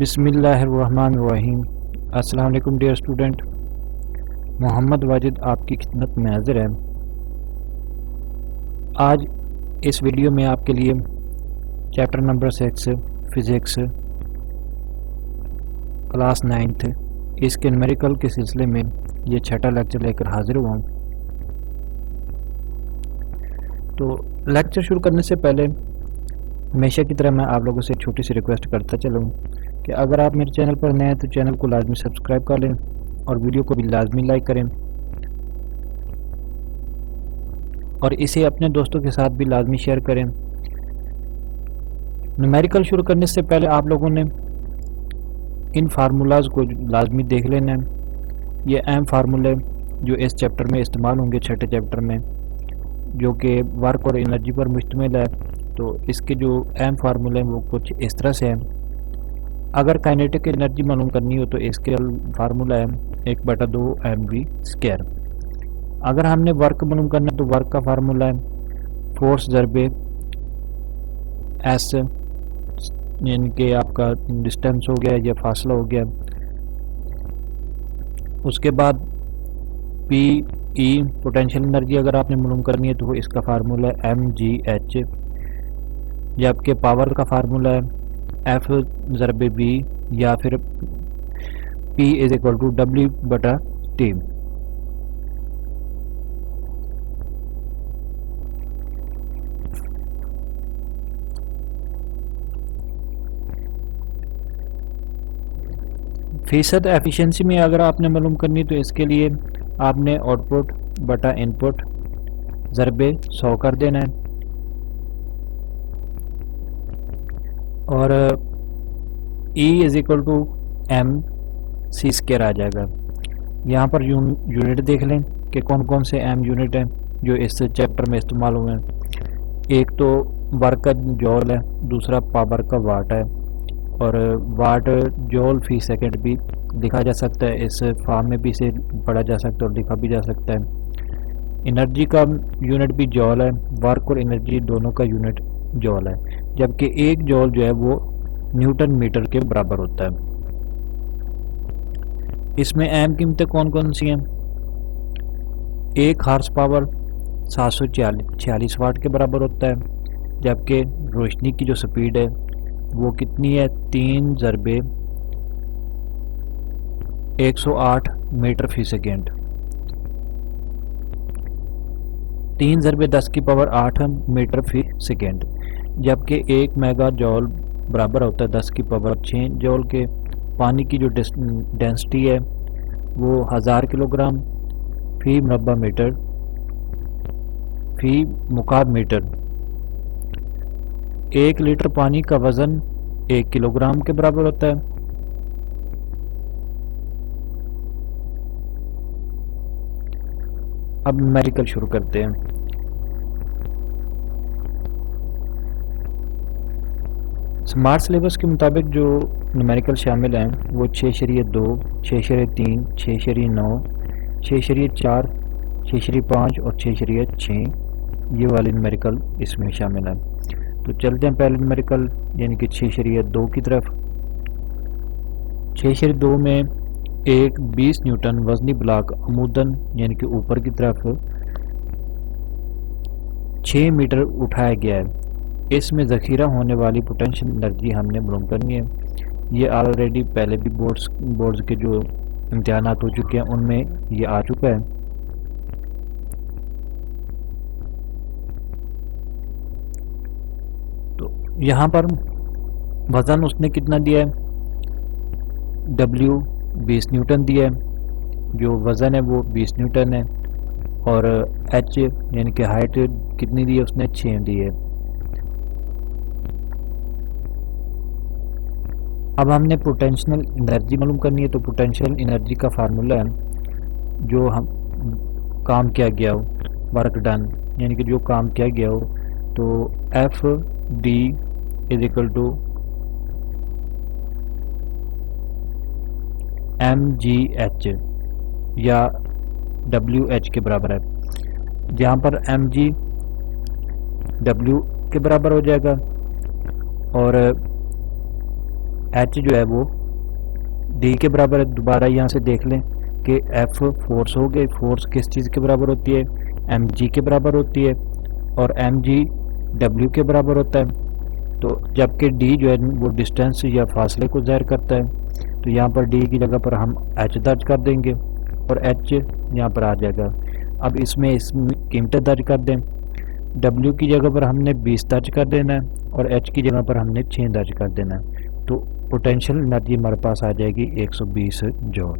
बिस्मिल्लाहिर्रहमानिर्रहीम। अस्सलाम वालेकुम डियर स्टूडेंट। मोहम्मद वाजिद आपकी खिदमत में हाजिर है। आज इस वीडियो में आपके लिए chapter number 6 physics class 9th इसके न्यूमेरिकल के सिलसिले में ये छठा लेक्चर लेकर हाजिर हुआ हूँ। तो लेक्चर शुरू करने से पहले हमेशा की तरह मैं आप लोगों से एक छोटी सी रिक्वेस्ट करता चलूँ कि अगर आप मेरे चैनल पर नए हैं तो चैनल को लाजमी सब्सक्राइब कर लें और वीडियो को भी लाजमी लाइक करें और इसे अपने दोस्तों के साथ भी लाजमी शेयर करें। न्यूमेरिकल शुरू करने से पहले आप लोगों ने इन फार्मूलाज को लाजमी देख लेना है। ये अहम फार्मूले जो इस चैप्टर में इस्तेमाल होंगे, छठे चैप्टर में, जो कि वर्क और एनर्जी पर मुश्तमिल है। तो इसके जो अहम फार्मूले हैं वो कुछ इस तरह से हैं। अगर काइनेटिक एनर्जी मालूम करनी हो तो इसके फार्मूला है 1/2 mv²। अगर हमने वर्क मालूम करना है तो वर्क का फार्मूला है फोर्स ज़रबे एस, यानी कि आपका डिस्टेंस हो गया या फासला हो गया। उसके बाद पी ई पोटेंशियल एनर्जी अगर आपने मालूम करनी है तो इसका फार्मूला है mgh, जबकि पावर का फार्मूला है F ज़रबे B या फिर P = W/T। फ़ीसद एफिशिएंसी में अगर आपने मालूम करनी तो इसके लिए आपने आउटपुट बटा इनपुट ज़रबे 100 कर देना है और E = mc² आ जाएगा। यहाँ पर यूनिट देख लें कि कौन कौन से एम यूनिट हैं जो इस चैप्टर में इस्तेमाल हुए हैं। एक तो वर्क का जॉल है, दूसरा पावर का वाट है और वाट जॉल फी सेकंड भी लिखा जा सकता है। इस फॉर्म में भी इसे पढ़ा जा सकता है और लिखा भी जा सकता है। एनर्जी का यूनिट भी जॉल है, वर्क और एनर्जी दोनों का यूनिट जॉल है, जबकि एक जॉल जो है वो न्यूटन मीटर के बराबर होता है। इसमें अहम कीमतें कौन कौन सी हैं? 1 हार्स पावर 746 वाट के बराबर होता है, जबकि रोशनी की जो स्पीड है वो कितनी है? 3 ज़रबे 108 मीटर फी सेकेंड। 3 ज़रबे 10⁸ मीटर फी सेकेंड, जबकि 1 मेगा जॉल बराबर होता है 10⁶ जॉल के। पानी की जो डेंसिटी है वो 1000 किलोग्राम फी मुरबा मीटर फी मुकाब मीटर। 1 लीटर पानी का वज़न 1 किलोग्राम के बराबर होता है। अब न्यूमेरिकल शुरू करते हैं। स्मार्ट सिलेबस के मुताबिक जो न्यूमेरिकल शामिल हैं वो 6.2, 6.3, 6.9, 6.4, 6.5 और 6.6 ये वाले न्यूमेरिकल इसमें शामिल हैं। तो चलते हैं पहले न्यूमेरिकल यानी कि 6.2 की तरफ। 6.2 में एक 20 न्यूटन वजनी ब्लॉक अमूदन यानी कि ऊपर की तरफ 6 मीटर उठाया गया है। इसमें ज़ख़ीरा होने वाली पोटेंशियल एनर्जी हमने मालूम करनी है। ये ऑलरेडी पहले भी बोर्ड्स के जो इम्तिहानात हो चुके हैं उनमें ये आ चुका है। तो यहाँ पर वज़न उसने कितना दिया है? W 20 न्यूटन दिया है, जो वज़न है वो 20 न्यूटन है और H यानी कि हाइट कितनी दी है उसने? 6 दी है। अब हमने पोटेंशियल एनर्जी मालूम करनी है। तो पोटेंशियल एनर्जी का फार्मूला है जो हम काम किया गया हो, वर्क डन, यानी कि जो काम किया गया हो, तो F D = mgh या WH के बराबर है। जहाँ पर mg W के बराबर हो जाएगा और एच जो है वो डी के बराबर है। दोबारा यहाँ से देख लें कि एफ फोर्स हो गई, फोर्स किस चीज़ के बराबर होती है, एम जी के बराबर होती है, और एम जी डब्ल्यू के बराबर होता है। तो जबकि डी जो है वो डिस्टेंस या फासले को ज़ाहिर करता है, तो यहाँ पर डी की जगह पर हम एच दर्ज कर देंगे और एच यहाँ पर आ जाएगा। अब इसमें कीमतें दर्ज कर दें। डब्ल्यू की जगह पर हमने 20 दर्ज कर देना है और एच की जगह पर हमने 6 दर्ज कर देना है। तो पोटेंशियल एनर्जी हमारे पास आ जाएगी 120 जूल।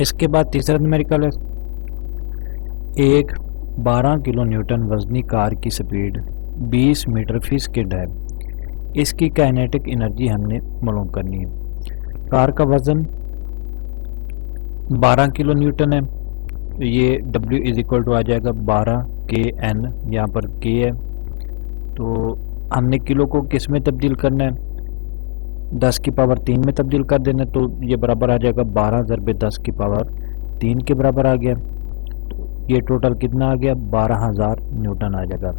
इसके बाद तीसरा न्यूमेरिकल है, एक 12 किलो न्यूटन वजनी कार की स्पीड 20 मीटर फी सेकंड है। इसकी काइनेटिक एनर्जी हमने मालूम करनी है। कार का वज़न 12 किलो न्यूटन है, तो ये W इज इक्वल टू आ जाएगा 12 के एन, यहाँ पर के है। तो हमने किलो को किस में तब्दील करना है, 10 की पावर 3 में तब्दील कर देना है। तो ये बराबर आ जाएगा 12 ज़रबे 10 की पावर 3 के बराबर आ गया। तो ये टोटल कितना आ गया, 12,000 न्यूटन आ जाएगा।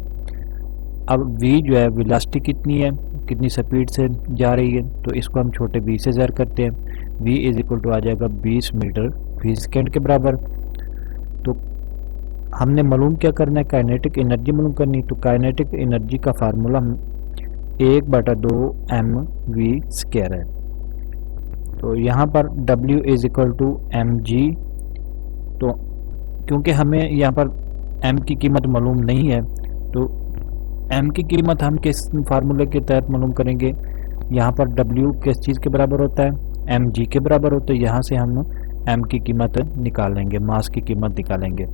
अब v जो है वेलोसिटी कितनी है, कितनी स्पीड से जा रही है, तो इसको हम छोटे v से ज़ाहिर करते हैं। v इज इक्वल टू आ जाएगा 20 मीटर फी सेकंड के बराबर। तो हमने मालूम क्या करना है, काइनेटिक एनर्जी मालूम करनी। तो काइनेटिक एनर्जी का फार्मूला 1/2 mv² है। तो यहाँ पर w is equal to mg। तो क्योंकि हमें यहाँ पर m की कीमत मालूम नहीं है, तो m की कीमत हम किस फार्मूले के तहत मालूम करेंगे, यहाँ पर w किस चीज़ के बराबर होता है, mg के बराबर होता है। यहाँ से हम m की कीमत निकालेंगे, मास की कीमत निकालेंगे।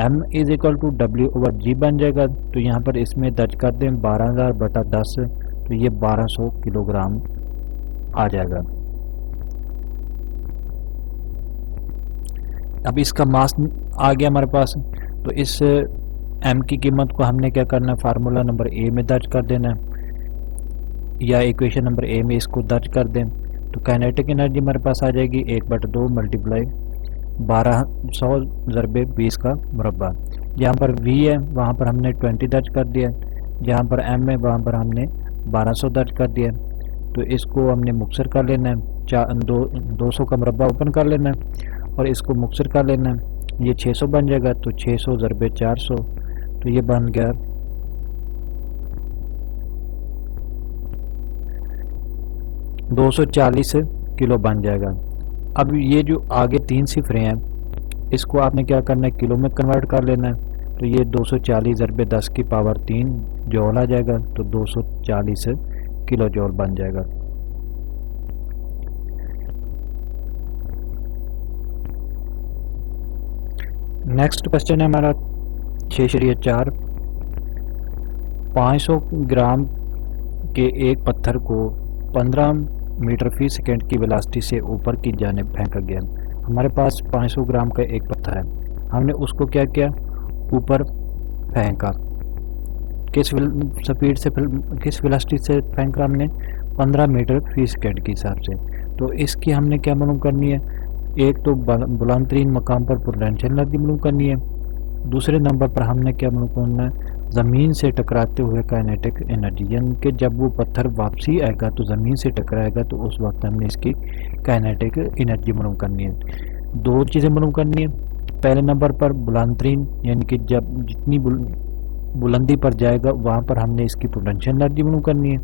m is equal to W/g बन जाएगा। तो यहाँ पर इसमें दर्ज कर दें 12,000/10, तो ये 1200 किलोग्राम आ जाएगा। अब इसका मास आ गया हमारे पास। तो इस m की कीमत को हमने क्या करना है, फार्मूला नंबर ए में दर्ज कर देना है, या इक्वेशन नंबर ए में इसको दर्ज कर दें। तो काइनेटिक एनर्जी हमारे पास आ जाएगी 1/2 मल्टीप्लाई 1200 ज़रबे 20 का मुरब्बा। जहाँ पर v है वहाँ पर हमने 20 दर्ज कर दिया, जहाँ पर m है वहाँ पर हमने 1200 दर्ज कर दिया। तो इसको हमने मुक्सर कर लेना है, 200 का मुरब्बा ओपन कर लेना है और इसको मुक्सर कर लेना है। ये 600 बन जाएगा, तो 600 ज़रबे 400, तो ये बन गया 240 किलो बन जाएगा। अब ये जो आगे 3 सिफरें हैं, इसको आपने क्या करना है, किलो में कन्वर्ट कर लेना है। तो ये 240 ज़रबे 10 की पावर 3 जौल आ जाएगा, तो 240 किलो जौल बन जाएगा। नेक्स्ट क्वेश्चन है हमारा 6.4, 500 ग्राम के एक पत्थर को 15 मीटर फी सेकंड की वेलोसिटी से ऊपर की जानिब फेंका गया। हमारे पास 500 ग्राम का एक पत्थर है, हमने उसको क्या किया, ऊपर फेंका। किस स्पीड से, किस वेलोसिटी से फेंक रहा हमने, 15 मीटर फी सेकंड के हिसाब से। तो इसकी हमने क्या मालूम करनी है, एक तो बुलंद तरीन मकाम पर पोटेंशियल एनर्जी मालूम करनी है, दूसरे नंबर पर हमने क्या मालूम करना है, ज़मीन से टकराते हुए काइनेटिक एनर्जी, यानी कि जब वो पत्थर वापसी आएगा तो ज़मीन से टकराएगा, तो उस वक्त हमने इसकी काइनेटिक एनर्जी मालूम करनी है। दो चीज़ें मालूम करनी है, पहले नंबर पर बुलंद तरीन, यानी कि जब जितनी बुलंदी पर जाएगा वहाँ पर हमने इसकी पोटेंशियल एनर्जी मालूम करनी है,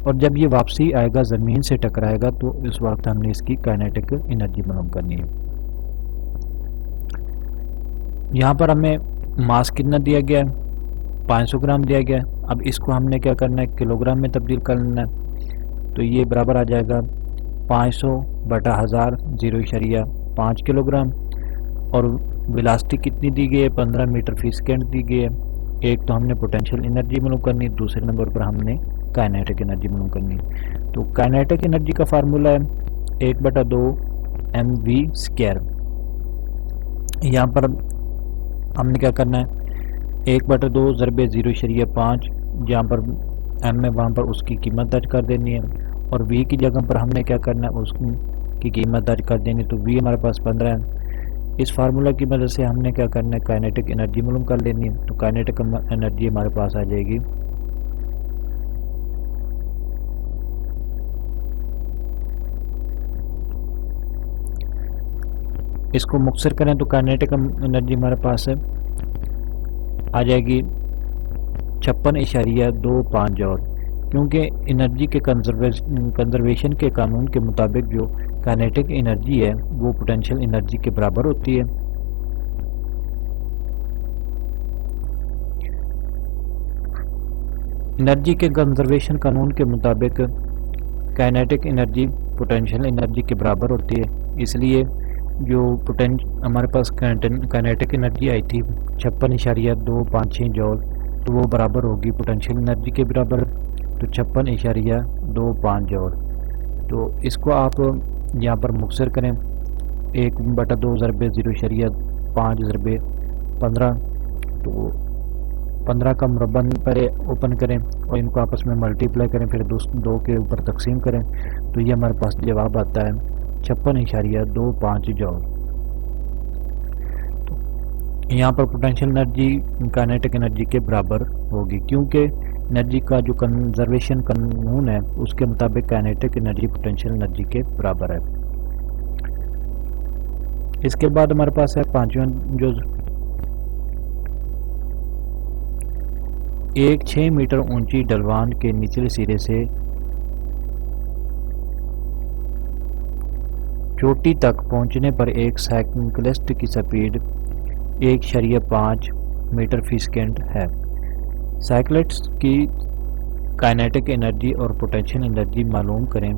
और जब ये वापसी आएगा ज़मीन से टकराएगा तो इस वक्त हमने इसकी काइनेटिक एनर्जी मालूम करनी है। यहाँ पर हमें मास कितना दिया गया है, 500 ग्राम दिया गया है। अब इसको हमने क्या करना है, किलोग्राम में तब्दील करना है। तो ये बराबर आ जाएगा 500/1000 0.5 किलोग्राम। और वेलोसिटी कितनी दी गई है, 15 मीटर फी सेकंड दी गई है। एक तो हमने पोटेंशियल एनर्जी मालूम करनी है, दूसरे नंबर पर हमने काइनेटिक एनर्जी मालूम करनी है। तो काइनेटिक एनर्जी का फार्मूला है 1/2 mv²। यहाँ पर हमने क्या करना है, 1/2 ज़रबे 0.5, जहाँ पर m है वहाँ पर उसकी कीमत दर्ज कर देनी है, और v की जगह पर हमने क्या करना है, उसकी कीमत दर्ज कर देनी है। तो v हमारे पास 15 है। इस फार्मूला की मदद से हमने क्या करना है, काइनेटिक एनर्जी मालूम कर लेनी है। तो काइनेटिक एनर्जी हमारे पास आ जाएगी इसको मुख्तसर करें तो काइनेटिक एनर्जी हमारे पास आ जाएगी 56.25 जॉल, क्योंकि एनर्जी के कंजर्वेशन के कानून के मुताबिक जो काइनेटिक एनर्जी है वो पोटेंशियल एनर्जी के बराबर होती है। एनर्जी के कंजर्वेशन कानून के मुताबिक काइनेटिक एनर्जी पोटेंशियल एनर्जी के बराबर होती है, इसलिए जो हमारे पास काइनेटिक एनर्जी आई थी 56.256 जॉल, तो वो बराबर होगी पोटेंशियल एनर्जी के बराबर, तो 56.25 जॉल। तो इसको आप यहाँ पर मुख्तसर करें, 1/2 ज़रबे 0.5 ज़रबे 15, तो 15 का मुरब्बा पहले ओपन करें और इनको आपस में मल्टीप्लाई करें, फिर 2 के ऊपर तकसीम करें, तो ये हमारे पास जवाब आता है 56.25 जॉल। तो यहाँ पर पोटेंशियल एनर्जी काइनेटिक एनर्जी के बराबर होगी, क्योंकि एनर्जी का जो कंजर्वेशन कानून है उसके मुताबिक काइनेटिक एनर्जी पोटेंशियल एनर्जी के बराबर है। इसके बाद हमारे पास है पांचवा, जो एक 6 मीटर ऊंची ढलवान के निचले सिरे से चोटी तक पहुंचने पर एक साइकिलिस्ट की स्पीड 1.5 मीटर फी सेकंड है। साइकिलिस्ट की काइनेटिक एनर्जी और पोटेंशियल एनर्जी मालूम करें,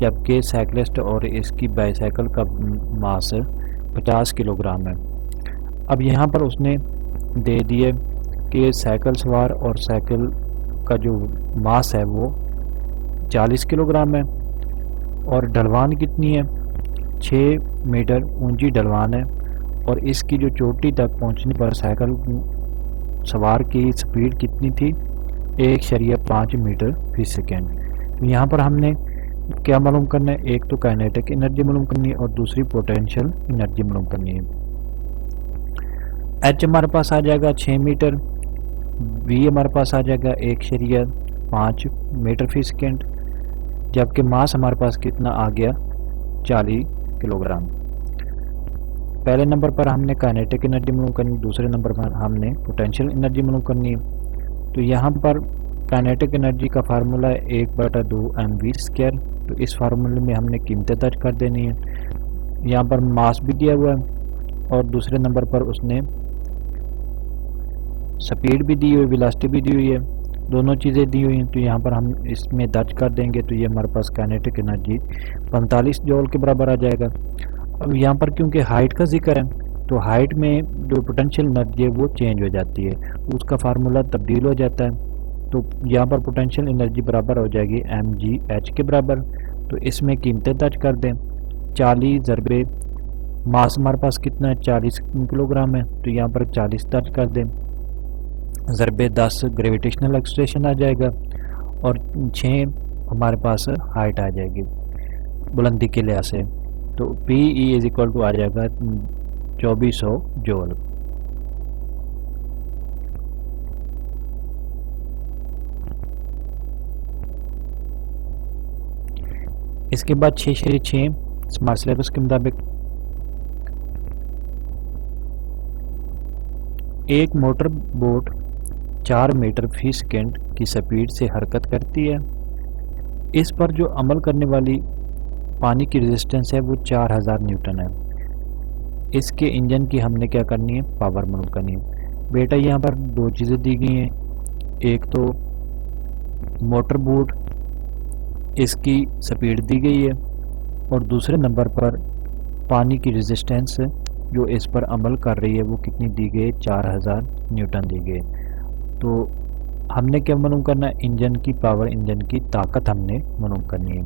जबकि साइकिलिस्ट और इसकी बाईसाइकिल का मास 50 किलोग्राम है। अब यहाँ पर उसने दे दिए कि साइकिल सवार और साइकिल का जो मास है वो 40 किलोग्राम है और ढलवान कितनी है, 6 मीटर ऊंची ढलवान है, और इसकी जो चोटी तक पहुंचने पर साइकिल सवार की स्पीड कितनी थी, 1.5 मीटर फी सेकेंड। यहाँ पर हमने क्या मालूम करना है, एक तो काइनेटिक एनर्जी मालूम करनी है और दूसरी पोटेंशियल एनर्जी मालूम करनी है। एच हमारे पास आ जाएगा 6 मीटर, वी हमारे पास आ जाएगा 1.5 मीटर फी सेकेंड, जबकि मास हमारे पास कितना आ गया, 40 किलोग्राम। पहले नंबर पर हमने काइनेटिक एनर्जी मालूम करनी, दूसरे नंबर पर हमने पोटेंशियल एनर्जी मालूम करनी है। तो यहाँ पर काइनेटिक एनर्जी का फार्मूला है 1/2 mv², तो इस फार्मूले में हमने कीमतें दर्ज कर देनी है। यहाँ पर मास भी दिया हुआ है और दूसरे नंबर पर उसने स्पीड भी दी हुई, वेलोसिटी भी दी हुई है, दोनों चीज़ें दी हुई हैं, तो यहाँ पर हम इसमें दर्ज कर देंगे, तो ये हमारे पास काइनेटिक एनर्जी 45 जॉल के बराबर आ जाएगा। अब यहाँ पर क्योंकि हाइट का जिक्र है, तो हाइट में जो पोटेंशियल एनर्जी है वो चेंज हो जाती है, उसका फार्मूला तब्दील हो जाता है, तो यहाँ पर पोटेंशियल एनर्जी बराबर हो जाएगी mgh के बराबर। तो इसमें कीमतें दर्ज कर दें, 40 ज़रबे मास हमारे पास कितना है, 40 किलोग्राम है, तो यहाँ पर 40 दर्ज कर दें, ज़रबे 10 ग्रेविटेशनल एक्सलेशन आ जाएगा, और 6 हमारे पास हाइट आ जाएगी बुलंदी के लिहाज से, तो PE = आ जाएगा 2400 जूल। इसके बाद 6/6 स्मार्ट सिलेबस के मुताबिक एक मोटर बोट 4 मीटर फी सेकेंड की स्पीड से हरकत करती है। इस पर जो अमल करने वाली पानी की रेजिस्टेंस है वो 4000 न्यूटन है। इसके इंजन की हमने क्या करनी है, पावर मालूम करनी है। बेटा यहाँ पर दो चीज़ें दी गई हैं, एक तो मोटर बोट इसकी स्पीड दी गई है और दूसरे नंबर पर पानी की रेजिस्टेंस जो इस पर अमल कर रही है वो कितनी दी गई, 4000 न्यूटन दी गई। तो हमने क्या मालूम करना है, इंजन की पावर, इंजन की ताकत हमने मालूम करनी है।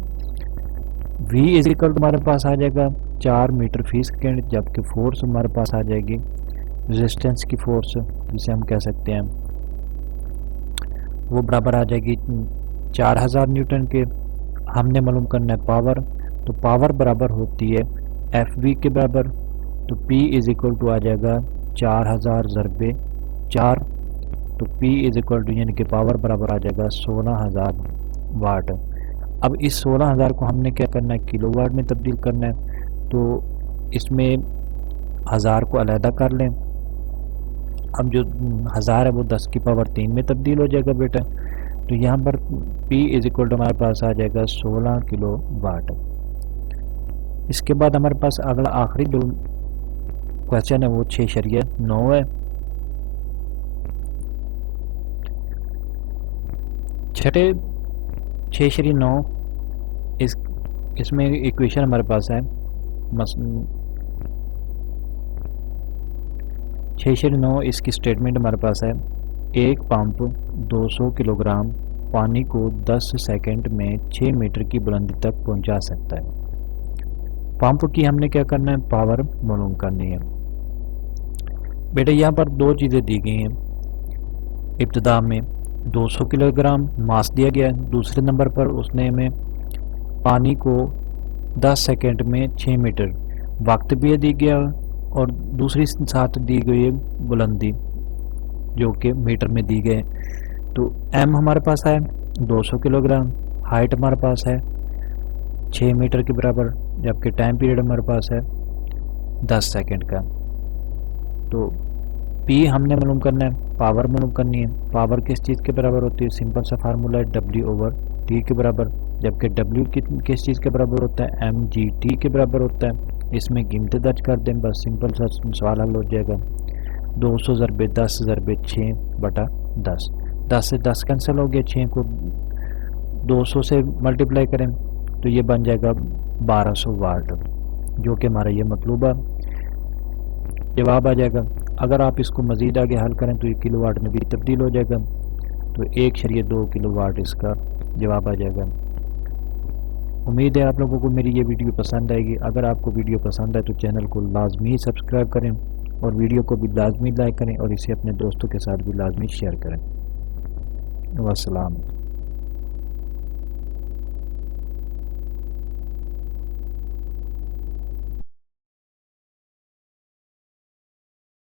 V = हमारे पास आ जाएगा 4 मीटर फी सेकेंड, जबकि फोर्स हमारे पास आ जाएगी रेजिस्टेंस की फोर्स, जिसे हम कह सकते हैं वो बराबर आ जाएगी 4000 न्यूटन के। हमने मालूम करना है पावर, तो पावर बराबर होती है FV के बराबर, तो P = आ जाएगा 4000 ज़रबे 4, तो P यानी कि पावर बराबर आ जाएगा 16000 वाट। अब इस 16000 को हमने क्या करना है, किलोवाट में तब्दील करना है, तो इसमें 1000 को अलहदा कर लें। अब जो 1000 है वो 10 की पावर 3 में तब्दील हो जाएगा बेटा। तो यहाँ पर P इज इक्वल टू हमारे पास आ जाएगा 16 किलो वाट। इसके बाद हमारे पास अगला आखिरी जो क्वेश्चन है वो 6.9 है। 6.9 इसमें इक्वेशन हमारे पास है 6.9 इसकी स्टेटमेंट हमारे पास है। एक पंप 200 किलोग्राम पानी को 10 सेकंड में 6 मीटर की बुलंदी तक पहुंचा सकता है। पंप की हमने क्या करना है, पावर मालूम करनी है। बेटा यहाँ पर दो चीज़ें दी गई हैं। इब्तदा में 200 किलोग्राम मास दिया गया है, दूसरे नंबर पर उसने हमें पानी को 10 सेकंड में 6 मीटर वक्त भी दी गया और दूसरी साथ दी गई है बुलंदी जो कि मीटर में दी गए। तो एम हमारे पास है 200 किलोग्राम, हाइट हमारे पास है 6 मीटर के बराबर, जबकि टाइम पीरियड हमारे पास है 10 सेकंड का। तो पी हमने मालूम करना है, पावर मालूम करनी है। पावर किस चीज़ के बराबर होती है, सिंपल सा फार्मूला है W/T के बराबर, जबकि W किस चीज़ के बराबर होता है, mgt के बराबर होता है। इसमें कीमतें दर्ज कर दें, बस सिंपल सा सवाल हल हो जाएगा। 200 ज़रबे 10 ज़रबे 6 बटा 10, 10 से 10 कैंसिल हो गया, 6 को 200 से मल्टीप्लाई करें तो ये बन जाएगा 1200 वाट, जो कि हमारा ये मतलूबा जवाब आ जाएगा। अगर आप इसको मज़ीद आगे हल करें तो ये किलो वाट में भी तब्दील हो जाएगा, तो 1.2 किलो वाट इसका जवाब आ जाएगा। उम्मीद है आप लोगों को मेरी ये वीडियो पसंद आएगी। अगर आपको वीडियो पसंद आए तो चैनल को लाजमी सब्सक्राइब करें और वीडियो को भी लाजमी लाइक करें और इसे अपने दोस्तों के साथ भी लाजमी शेयर करें। वस्सलाम।